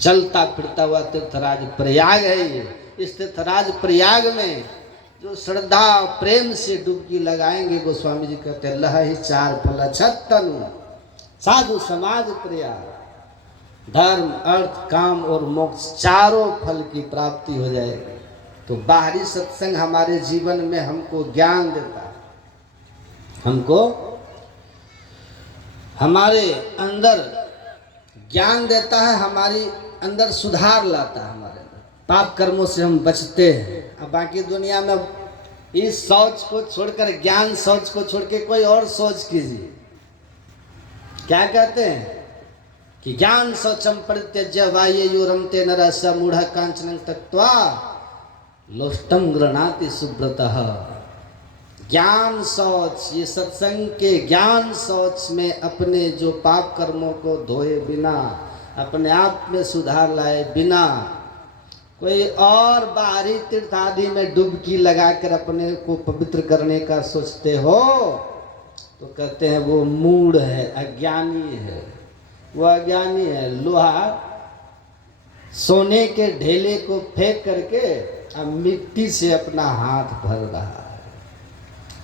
चलता फिरता हुआ तीर्थराज प्रयाग है। ये इस तीर्थराज प्रयाग में जो श्रद्धा प्रेम से डुबकी लगाएंगे, गोस्वामी जी कहते हैं लह ही चार फल अछत तनु साधु समाज प्रयाग, धर्म अर्थ काम और मोक्ष चारों फल की प्राप्ति हो जाएगी। तो बाहरी सत्संग हमारे जीवन में हमको ज्ञान देता है, हमको हमारे अंदर ज्ञान देता है, हमारी अंदर सुधार लाता है, हमारे अंदर पाप कर्मों से हम बचते हैं। अब बाकी दुनिया में इस सोच को छोड़कर, ज्ञान सोच को छोड़ के कोई और सोच कीजिए। क्या कहते हैं कि ज्ञान शौचम परित्यज्य वायु रमते नरस मूढ़ कांचन तत्वा लोष्टम गृणाति सुब्रतः। ज्ञान शौच, ये सत्संग के ज्ञान शौच में अपने जो पाप कर्मों को धोए बिना, अपने आप में सुधार लाए बिना, कोई और बाहरी तीर्थ आदि में डुबकी लगाकर अपने को पवित्र करने का सोचते हो तो कहते हैं वो मूढ़ है, अज्ञानी है। वो अज्ञानी है। लोहा सोने के ढेले को फेंक करके अब मिट्टी से अपना हाथ भर रहा है।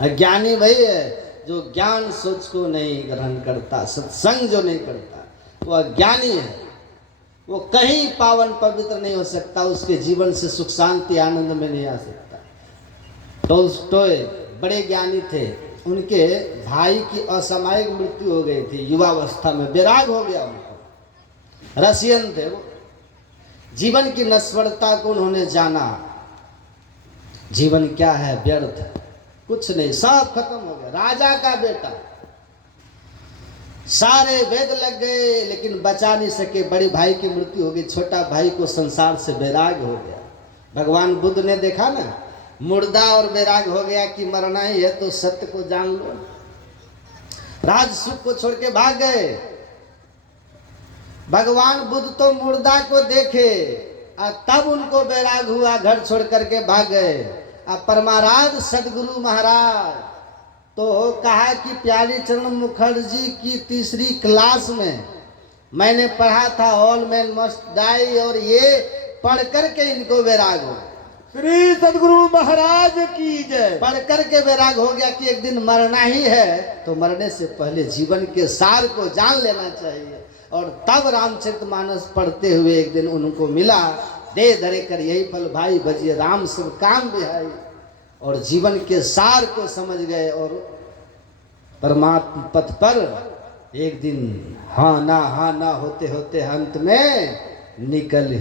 अज्ञानी वही है जो ज्ञान सोच को नहीं ग्रहण करता, सत्संग जो नहीं करता, वो अज्ञानी है। वो कहीं पावन पवित्र नहीं हो सकता, उसके जीवन से सुख शांति आनंद में नहीं आ सकता। टोल्स्टॉय बड़े ज्ञानी थे, उनके भाई की असामयिक मृत्यु हो गई थी, युवावस्था में वैराग हो गया उनको। रशियन थे वो। जीवन की नश्वरता को उन्होंने जाना, जीवन क्या है, व्यर्थ है, कुछ नहीं, सब खत्म हो गया। राजा का बेटा, सारे वेद लग गए लेकिन बचा नहीं सके। बड़े भाई की मृत्यु हो गई, छोटा भाई को संसार से वैराग हो गया। भगवान बुद्ध ने देखा ना, मुर्दा और वैराग हो गया कि मरना ही है तो सत्य को जान लो। राज सुख को छोड़ के भाग गए। भगवान बुद्ध तो मुर्दा को देखे और तब उनको वैराग हुआ, घर छोड़ करके भाग गए। अब परमाराज सदगुरु महाराज तो कहा कि प्यारी चरण मुखर्जी की तीसरी क्लास में मैंने पढ़ा था ऑल मैन मस्ट डाई, और ये पढ़ करके इनको वैराग हो। श्री सदगुरु महाराज की जय। पढ़ करके वैराग हो गया कि एक दिन मरना ही है तो मरने से पहले जीवन के सार को जान लेना चाहिए। और तब रामचरितमानस पढ़ते हुए एक दिन उनको मिला, दे धरे कर यही फल भाई भजिए राम सब काम बिहाई, और जीवन के सार को समझ गए और परमात्मा पथ पर एक दिन हाँ ना होते होते अंत में निकल